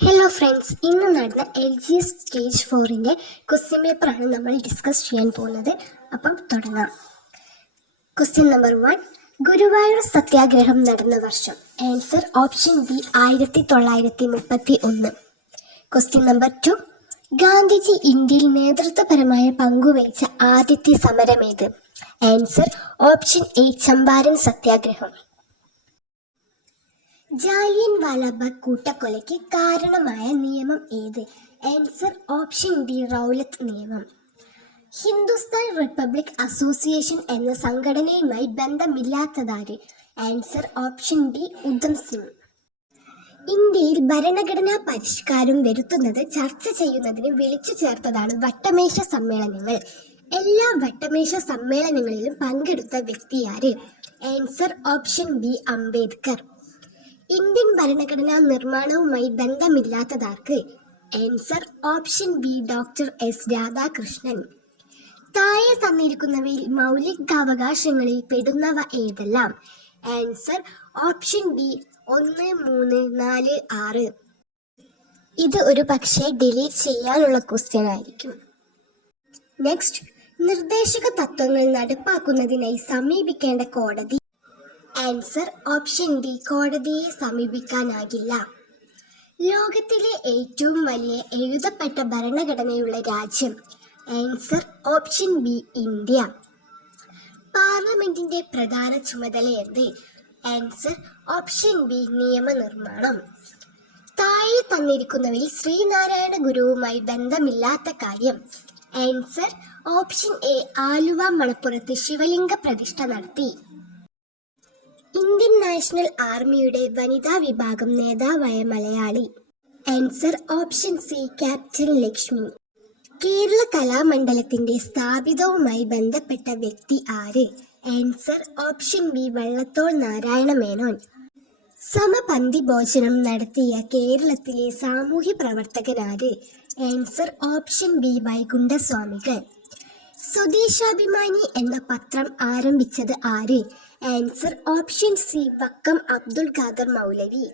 Hello friends ഇന്ന് നടന്ന L G S stage ഫോറിന്റെ ക്വസ്റ്റ്യൻ പേപ്പറാണ് നമ്മൾ ഡിസ്കസ് ചെയ്യാൻ പോകുന്നത്. അപ്പം തുടങ്ങാം. ക്വസ്റ്റ്യൻ നമ്പർ വൺ ഗുരുവായൂർ സത്യാഗ്രഹം നടന്ന വർഷം. ആൻസർ ഓപ്ഷൻ ബി ആയിരത്തി തൊള്ളായിരത്തി മുപ്പത്തി ഒന്ന് ക്വസ്റ്റ്യൻ നമ്പർ ടു ഗാന്ധിജി ഇന്ത്യയിൽ നേതൃത്വപരമായ പങ്കുവഹിച്ച ആദ്യത്തെ സമരമേത്? Answer option A Champaran Satyagraha. Jallian Walabagh കൂട്ടക്കൊലയ്ക്ക് കാരണമായ നിയമം ഏത്? ആൻസർ ഓപ്ഷൻ ഡി റൗലത്ത് നിയമം. ഹിന്ദുസ്ഥാൻ റിപ്പബ്ലിക് അസോസിയേഷൻ എന്ന സംഘടനയുമായി ബന്ധമില്ലാത്തതാര്? Answer option D Udham Singh. ഇന്ത്യയിൽ ഭരണഘടനാ പരിഷ്കാരം വരുത്തുന്നത് ചർച്ച ചെയ്യുന്നതിന് വിളിച്ചു ചേർത്തതാണ് വട്ടമേശ സമ്മേളനങ്ങൾ. എല്ലാ വട്ടമേശ സമ്മേളനങ്ങളിലും പങ്കെടുത്ത വ്യക്തിയാര്? Answer option B Ambedkar. Indian ഭരണഘടനാ നിർമ്മാണവുമായി ബന്ധമില്ലാത്തതാർക്ക് answer option B doctor S Radhakrishnan. താഴെ തന്നിരിക്കുന്നവയിൽ മൗലികാവകാശങ്ങളിൽ പെടുന്നവ ഏതെല്ലാം? ആൻസർ ഓപ്ഷൻ ബി ഒന്ന് മൂന്ന് നാല് ആറ്. ഇത് ഒരു പക്ഷേ ഡിലീറ്റ് ചെയ്യാനുള്ള ക്വസ്റ്റ്യൻ ആയിരിക്കും. നെക്സ്റ്റ് നിർദ്ദേശക തത്വങ്ങൾ നടപ്പാക്കുന്നതിനായി സമീപിക്കേണ്ട കോടതി ആൻസർ ഓപ്ഷൻ ഡി കോടതിയെ സമീപിക്കാനാകില്ല. ലോകത്തിലെ ഏറ്റവും വലിയ എഴുതപ്പെട്ട ഭരണഘടനയുള്ള രാജ്യം. Answer option B India. പാർലമെന്റിന്റെ പ്രധാന ചുമതല എന്ത്? ആൻസർ ഓപ്ഷൻ ബി നിയമനിർമ്മാണം. തായി തന്നിരിക്കുന്നവയിൽ ശ്രീനാരായണ ഗുരുവുമായി ബന്ധമില്ലാത്ത കാര്യം. ആൻസർ ഓപ്ഷൻ എ ആലുവ മണപ്പുറത്ത് ശിവലിംഗ പ്രതിഷ്ഠ നടത്തി. ഇന്ത്യൻ നാഷണൽ ആർമിയുടെ വനിതാ വിഭാഗം നേതാവായ Malayali. Answer option C captain Lakshmi. Kerala കലാമണ്ഡലത്തിന്റെ സ്ഥാപിതവുമായി ബന്ധപ്പെട്ട വ്യക്തി ആര്? Answer option B Vallathol Narayana Menon. സമപന്തി ഭോജനം നടത്തിയ കേരളത്തിലെ സാമൂഹ്യ പ്രവർത്തകനാര് answer option B Vaikundaswamikal. Swadeshabhimani എന്ന പത്രം ആരംഭിച്ചത് ആര്? Answer option C Vakkom Abdul Khader Moulavi.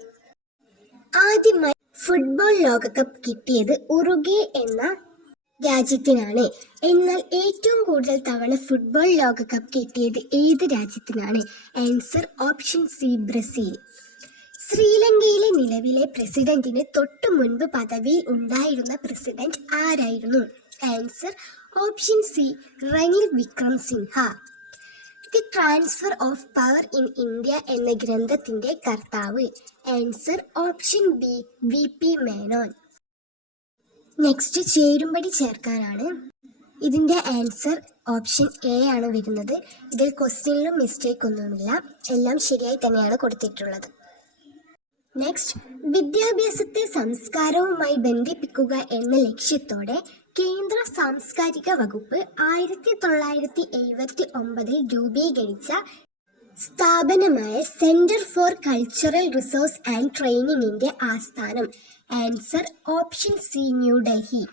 ആദ്യമായി ഫുട്ബോൾ ലോകകപ്പ് കിട്ടിയത് ഉറുഗെ എന്ന രാജ്യത്തിനാണ്. എന്നാൽ ഏറ്റവും കൂടുതൽ തവണ ഫുട്ബോൾ ലോകകപ്പ് കിട്ടിയത് ഏത് രാജ്യത്തിനാണ്? Answer option C Brazil. ശ്രീലങ്കയിലെ നിലവിലെ പ്രസിഡന്റിന് തൊട്ടു മുൻപ് പദവിയിൽ ഉണ്ടായിരുന്ന പ്രസിഡന്റ് ആരായിരുന്നു? Answer option C Ranil Wickremesinghe the transfer of power in India എന്ന ഗ്രന്ഥത്തിന്റെ കർത്താവ്. Answer option B V P Menon. Next ചേരുംപടി ചേർക്കാനാണ്. ഇതിന്റെ ആൻസർ ഓപ്ഷൻ എ ആണ് വരുന്നത്. ഇതിൽ ക്വസ്റ്റ്യനിലും മിസ്റ്റേക്ക് ഒന്നുമില്ല. എല്ലാം ശരിയായി തന്നെയാണ് കൊടുത്തിട്ടുള്ളത്. നെക്സ്റ്റ് വിദ്യാഭ്യാസത്തെ സംസ്കാരവുമായി ബന്ധിപ്പിക്കുക എന്ന ലക്ഷ്യത്തോടെ കേന്ദ്ര സാംസ്കാരിക വകുപ്പ് ആയിരത്തി തൊള്ളായിരത്തി എഴുപത്തി ഒമ്പതിൽ രൂപീകരിച്ച സ്ഥാപനമായ centre for cultural resource and ട്രെയിനിങ്ങിന്റെ ആസ്ഥാനം. ആൻസർ ഓപ്ഷൻ സി ന്യൂഡൽഹി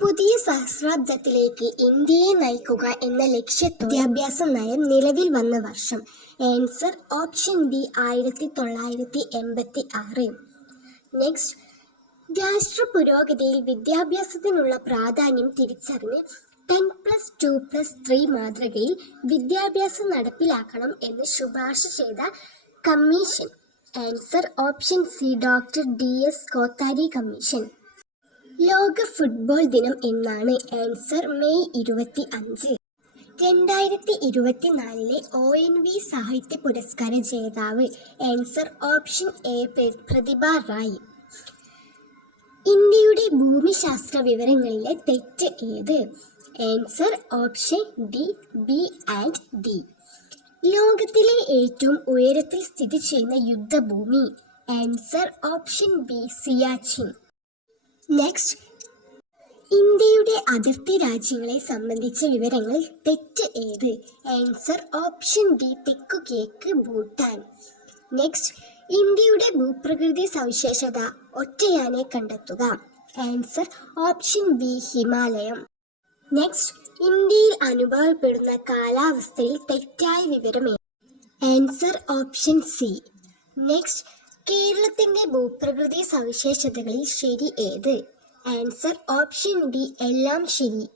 പുതിയ സഹസ്രാബ്ദത്തിലേക്ക് ഇന്ത്യയെ നയിക്കുക എന്ന ലക്ഷ്യ വിദ്യാഭ്യാസ നയം നിലവിൽ വന്ന വർഷം. ആൻസർ ഓപ്ഷൻ ബി ആയിരത്തി തൊള്ളായിരത്തി എൺപത്തി ആറ്. നെക്സ്റ്റ് രാഷ്ട്ര പുരോഗതിയിൽ വിദ്യാഭ്യാസത്തിനുള്ള പ്രാധാന്യം തിരിച്ചറിഞ്ഞ് ten plus two plus three മാതൃകയിൽ വിദ്യാഭ്യാസം നടപ്പിലാക്കണം എന്ന് ശുപാർശ ചെയ്ത commission. Answer option C doctor D S Kothari commission. ലോക ഫുട്ബോൾ ദിനം എന്നാണ് ആൻസർ മെയ് ഇരുപത്തി അഞ്ച് രണ്ടായിരത്തി ഇരുപത്തിനാലിലെ ഒ എൻ വി സാഹിത്യ പുരസ്കാര ജേതാവ് ആൻസർ ഓപ്ഷൻ എ പ്ര- പ്രതിഭ റായ്. ഇന്ത്യയുടെ ഭൂമിശാസ്ത്ര വിവരങ്ങളിലെ തെറ്റ് ഏത്? Answer option D B and D ലോകത്തിലെ ഏറ്റവും ഉയരത്തിൽ സ്ഥിതി ചെയ്യുന്ന യുദ്ധഭൂമി. Answer option B Siachen. Next ഇന്ത്യയുടെ അതിർത്തി രാജ്യങ്ങളെ സംബന്ധിച്ച വിവരങ്ങൾ തെറ്റ് ഏത്? ആൻസർ ഓപ്ഷൻ ഡി തെക്കു കിഴക്ക് ഭൂട്ടാൻ. നെക്സ്റ്റ് ഇന്ത്യയുടെ ഭൂപ്രകൃതി സവിശേഷത ഒറ്റയാനെ കണ്ടെത്തുക. Answer option B Himalaya. Next ഇന്ത്യയിൽ അനുഭവപ്പെടുന്ന കാലാവസ്ഥയിൽ തെറ്റായ വിവരമേ? ആൻസർ ഓപ്ഷൻ സി നെക്സ്റ്റ് കേരളത്തിന്റെ ഭൂപ്രകൃതി സവിശേഷതകളിൽ ശരി ഏത്? ആൻസർ ഓപ്ഷൻ ഡി എല്ലാം ശരി.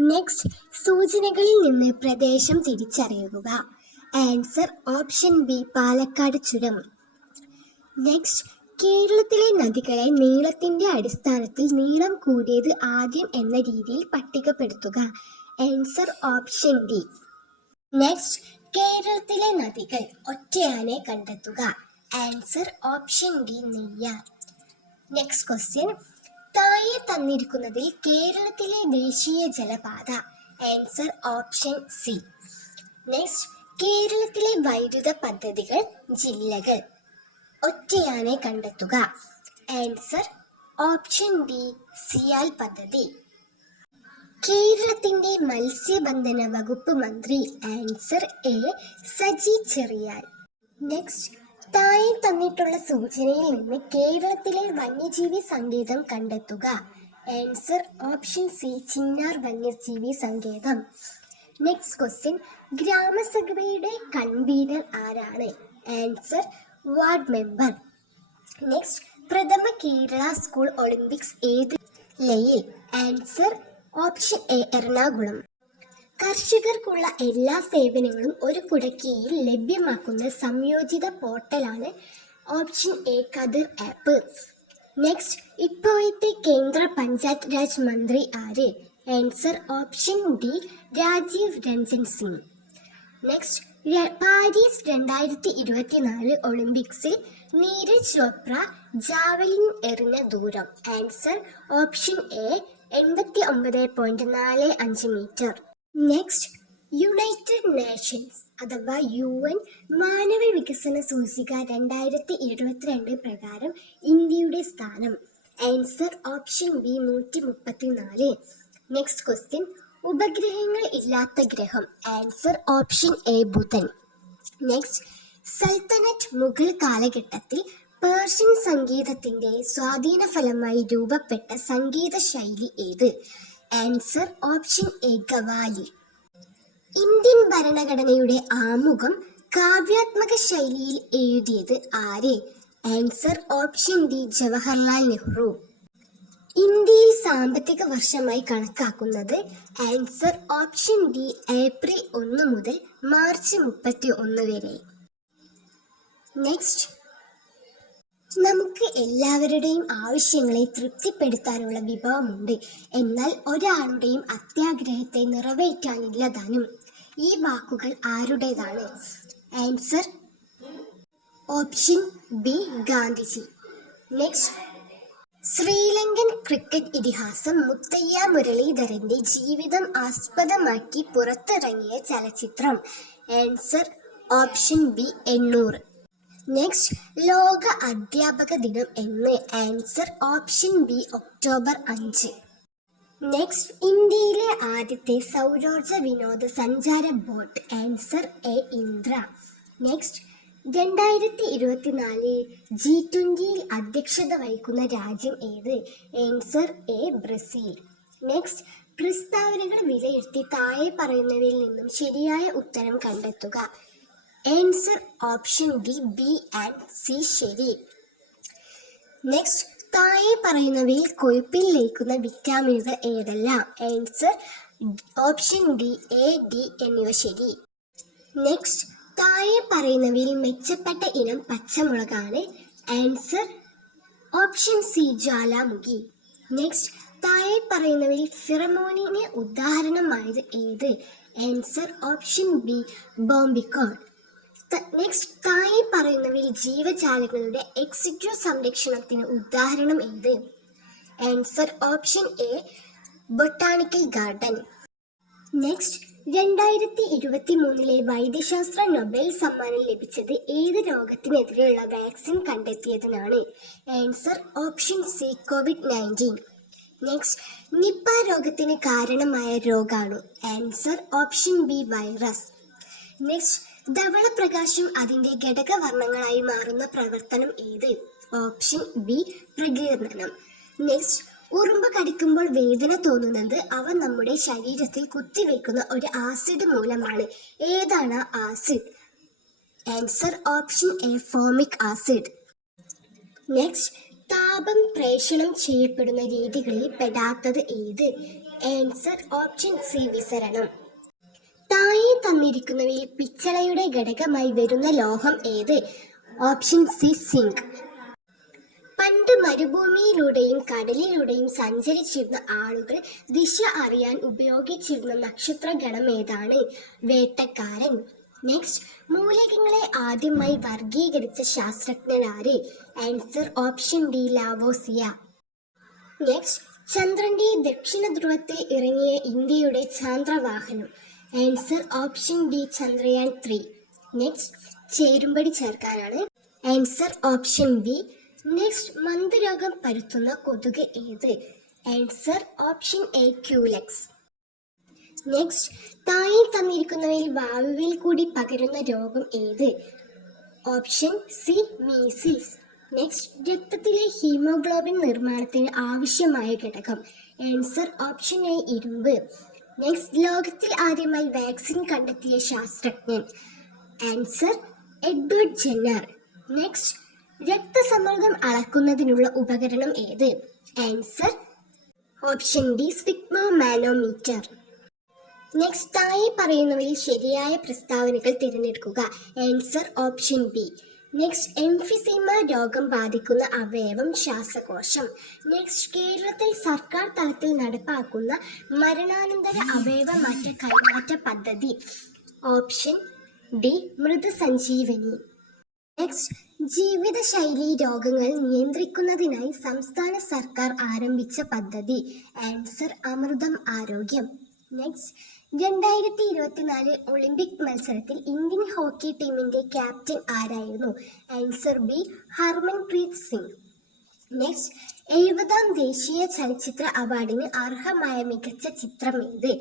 നെക്സ്റ്റ് സൂചനകളിൽ നിന്ന് പ്രദേശം തിരിച്ചറിയുക. ആൻസർ ഓപ്ഷൻ ബി പാലക്കാട് ചുരം. നെക്സ്റ്റ് കേരളത്തിലെ നദികളെ നീളത്തിന്റെ അടിസ്ഥാനത്തിൽ നീളം കൂടിയത് ആദ്യം എന്ന രീതിയിൽ പട്ടികപ്പെടുത്തുക. Answer option D. നെക്സ്റ്റ് കേരളത്തിലെ നദികൾ ഒറ്റയാനെ കണ്ടെത്തുക. Answer option D Neyyar. Next question. താഴെ തന്നിരിക്കുന്നതിൽ കേരളത്തിലെ ദേശീയ ജലപാത. Answer option C. നെക്സ്റ്റ് കേരളത്തിലെ വൈദ്യുത പദ്ധതികൾ ജില്ലകൾ. ഒറ്റയാനെ കണ്ടെത്തുക. ആൻസർ ഓപ്ഷൻ ഡി സിയാൽ പദ്ധതി. കേരളത്തിന്റെ മത്സ്യബന്ധന വകുപ്പ് മന്ത്രി answer A Saji Cheriyan. Next താഴെ തന്നിട്ടുള്ള സൂചനയിൽ നിന്ന് കേരളത്തിലെ വന്യജീവി സങ്കേതം കണ്ടെത്തുക. ആൻസർ ഓപ്ഷൻ സി ചിന്നാർ വന്യജീവി സങ്കേതം. നെക്സ്റ്റ് ക്വസ്റ്റ്യൻ ഗ്രാമസഭയുടെ കൺവീനർ ആരാണ്? ആൻസർ വാർഡ് മെമ്പർ നെക്സ്റ്റ് പ്രഥമ കേരള സ്കൂൾ ഒളിമ്പിക്സ് ഏത് ലയിൽ? Answer option A Ernakulam. കർഷകർക്കുള്ള എല്ലാ സേവനങ്ങളും ഒരു കുടക്കീയിൽ ലഭ്യമാക്കുന്ന സംയോജിത പോർട്ടലാണ് option A Kathir app next ഇപ്പോഴത്തെ കേന്ദ്ര പഞ്ചായത്ത് രാജ് മന്ത്രി ആര്? Answer option D Rajiv Ranjan Singh. Next Paris രണ്ടായിരത്തി ഇരുപത്തിനാല് ഒളിമ്പിക്സിൽ നീരജ് ചോപ്ര ജാവലിൻ എറിഞ്ഞ ദൂരം. ആൻസർ ഓപ്ഷൻ എ എൺപത്തി ഒമ്പത് പോയിന്റ് നാല് അഞ്ച് മീറ്റർ. നെക്സ്റ്റ് യുണൈറ്റഡ് നേഷൻസ് അഥവാ യു എൻ മാനവ വികസന സൂചിക രണ്ടായിരത്തി ഇരുപത്തിരണ്ട് പ്രകാരം ഇന്ത്യയുടെ സ്ഥാനം. ആൻസർ ഓപ്ഷൻ ബി നൂറ്റി മുപ്പത്തിനാല് നെക്സ്റ്റ് ക്വസ്റ്റ്യൻ ഉപഗ്രഹങ്ങൾ ഇല്ലാത്ത ഗ്രഹം. ആൻസർ ഓപ്ഷൻ എ ബുധൻ. നെക്സ്റ്റ് സൽത്തനറ്റ് മുഗൾ കാലഘട്ടത്തിൽ പേർഷ്യൻ സംഗീതത്തിന്റെ സ്വാധീന ഫലമായി രൂപപ്പെട്ട സംഗീത ശൈലി ഏത്? Answer option A qawwali. Indian ഭരണഘടനയുടെ ആമുഖം കാവ്യാത്മക ശൈലിയിൽ എഴുതിയത് ആര്? Answer option D Jawaharlal Nehru. ഇന്ത്യയിൽ സാമ്പത്തിക വർഷമായി കണക്കാക്കുന്നത് ആൻസർ ഓപ്ഷൻ ഡി ഏപ്രിൽ ഒന്ന് മുതൽ മാർച്ച് മുപ്പത്തി ഒന്ന് വരെ. നെക്സ്റ്റ് നമുക്ക് എല്ലാവരുടെയും ആവശ്യങ്ങളെ തൃപ്തിപ്പെടുത്താനുള്ള വിഭവമുണ്ട്. എന്നാൽ ഒരാളുടെയും അത്യാഗ്രഹത്തെ നിറവേറ്റാനില്ല താനും ഈ വാക്കുകൾ ആരുടേതാണ്? Answer option B Gandhiji. Next Sri Lankan cricket ഇതിഹാസം മുത്തയ്യ മുരളീധരന്റെ ജീവിതം ആസ്പദമാക്കി പുറത്തിറങ്ങിയ ചലച്ചിത്രം. ആൻസർ ഓപ്ഷൻ ബി എണ്ണൂറ്. നെക്സ്റ്റ് ലോക അധ്യാപക ദിനം എന്ന് ആൻസർ ഓപ്ഷൻ ബി ഒക്ടോബർ അഞ്ച്. നെക്സ്റ്റ് ഇന്ത്യയിലെ ആദ്യത്തെ സൗരോർജ വിനോദസഞ്ചാര boat answer A Indra. Next രണ്ടായിരത്തി ഇരുപത്തിനാല് ജി ട്വന്റിയിൽ അധ്യക്ഷത വഹിക്കുന്ന രാജ്യം ഏത്? Answer A Brazil. നെക്സ്റ്റ് പ്രസ്താവനകൾ വിലയിരുത്തി താഴെ പറയുന്നവയിൽ നിന്നും ശരിയായ ഉത്തരം കണ്ടെത്തുക. Answer option D B and C ശരി. നെക്സ്റ്റ് താഴെ പറയുന്നവയിൽ കൊഴുപ്പിൽ ലയിക്കുന്ന വിറ്റാമിനുകൾ ഏതെല്ലാം? Answer option D A D എന്നിവ ശരി. നെക്സ്റ്റ് താഴെ പറയുന്നവയിൽ മെച്ചപ്പെട്ട ഇനം പച്ചമുളകാണ്. Answer option C Jwalamukhi. Next താഴെ പറയുന്നവയിൽ ഫിറമോണിന് ഉദാഹരണമായത് ഏത്? Answer option B bombykol. Next താഴെ പറയുന്നവയിൽ ജീവജാലങ്ങളുടെ എക്സിക്യൂ സംരക്ഷണത്തിന് ഉദാഹരണം ഏത്? Answer option A botanical garden. Next രണ്ടായിരത്തി ഇരുപത്തി മൂന്നിലെ വൈദ്യശാസ്ത്ര നൊബേൽ സമ്മാനം ലഭിച്ചത് ഏത് രോഗത്തിനെതിരെയുള്ള vaccine കണ്ടെത്തിയതിനാണ്? Answer option C Covid nineteen. Next Nipah രോഗത്തിന് കാരണമായ രോഗാണു. Answer option B virus. Next ധവളപ്രകാശം അതിന്റെ ഘടകവർണങ്ങളായി മാറുന്ന പ്രവർത്തനം ഏത്? Option B പ്രകീർണനം. നെക്സ്റ്റ് ഉറുമ്പ് കടിക്കുമ്പോൾ വേദന തോന്നുന്നത് അവ നമ്മുടെ ശരീരത്തിൽ കുത്തിവെക്കുന്ന ഒരു ആസിഡ് മൂലമാണ്. ഏതാണ് acid answer option A formic acid next താപം പ്രേഷണം ചെയ്യപ്പെടുന്ന രീതികളിൽ പെടാത്തത് ഏത്? ആൻസർ ഓപ്ഷൻ സി വിസരണം. താഴെ തന്നിരിക്കുന്നവയിൽ പിച്ചളയുടെ ഘടകമായി വരുന്ന ലോഹം ഏത്? ഓപ്ഷൻ സി സിങ്ക് മരുഭൂമിയിലൂടെയും കടലിലൂടെയും സഞ്ചരിച്ചിരുന്ന ആളുകൾ ദിശ അറിയാൻ ഉപയോഗിച്ചിരുന്ന നക്ഷത്ര ഗണം ഏതാണ്? വേട്ടക്കാരൻ. നെക്സ്റ്റ് മൂലകങ്ങളെ ആദ്യമായി വർഗീകരിച്ച ശാസ്ത്രജ്ഞരാര് answer option D Lavoisier next ചന്ദ്രന്റെ ദക്ഷിണ ധ്രുവത്തിൽ ഇറങ്ങിയ ഇന്ത്യയുടെ ചാന്ദ്രവാഹനം. Answer option D Chandrayaan three next ചേരുംപടി ചേർക്കാനാണ്. ആൻസർ ഓപ്ഷൻ ബി നെക്സ്റ്റ് മന്ദരോഗം പരത്തുന്ന കൊതുക് ഏത്? Answer option A culex next താഴെ തന്നിരിക്കുന്നവയിൽ വായുവിൽ കൂടി പകരുന്ന രോഗം ഏത്? ഓപ്ഷൻ സി മീസിൽസ് നെക്സ്റ്റ് രക്തത്തിലെ ഹീമോഗ്ലോബിൻ നിർമ്മാണത്തിന് ആവശ്യമായ ഘടകം. ആൻസർ ഓപ്ഷൻ എ ഇരുമ്പ്. നെക്സ്റ്റ് ലോകത്തിൽ ആദ്യമായി വാക്സിൻ കണ്ടെത്തിയ ശാസ്ത്രജ്ഞൻ. Answer Edward Jenner. നെക്സ്റ്റ് രക്തസമ്മർദ്ദം അളക്കുന്നതിനുള്ള ഉപകരണം ഏത്? Answer option D sphygmomanometer. Next ആയി പറയുന്നവയിൽ ശരിയായ പ്രസ്താവനകൾ തിരഞ്ഞെടുക്കുക. Answer option B. Next emphysema രോഗം ബാധിക്കുന്ന അവയവം ശ്വാസകോശം. നെക്സ്റ്റ് കേരളത്തിൽ സർക്കാർ തലത്തിൽ നടപ്പാക്കുന്ന മരണാനന്തര അവയവ മാറ്റ കൈമാറ്റ പദ്ധതി. ഓപ്ഷൻ ഡി മൃതസഞ്ജീവനി നെക്സ്റ്റ് ജീവിതശൈലി രോഗങ്ങൾ നിയന്ത്രിക്കുന്നതിനായി സംസ്ഥാന സർക്കാർ ആരംഭിച്ച പദ്ധതി ആൻസർ അമൃതം ആരോഗ്യം. നെക്സ്റ്റ് രണ്ടായിരത്തി ഇരുപത്തിനാല് ഒളിമ്പിക് മത്സരത്തിൽ ഇന്ത്യൻ ഹോക്കി ടീമിന്റെ ക്യാപ്റ്റൻ ആരായിരുന്നു? Answer B Harmanpreet Singh. Next എഴുപതാം ദേശീയ ചലച്ചിത്ര അവാർഡിന് അർഹമായ മികച്ച ചിത്രം ഏത്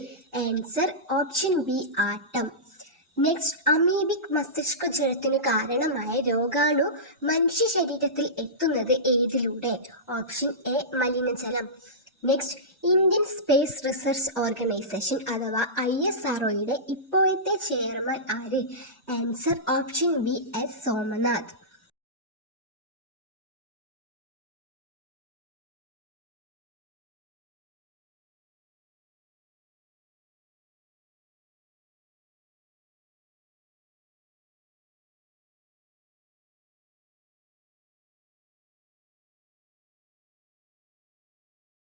answer option B Aattam. Next amoebic മസ്തിഷ്ക ജ്വരത്തിനു കാരണമായ രോഗാണു മനുഷ്യ ശരീരത്തിൽ എത്തുന്നത് ഏതിലൂടെ? ഓപ്ഷൻ എ മലിനജലം. Next Indian space research organisation അഥവാ ഐ എസ് ആർഒയുടെ ഇപ്പോഴത്തെ ചെയർമാൻ ആര്? Answer option B S Somanath.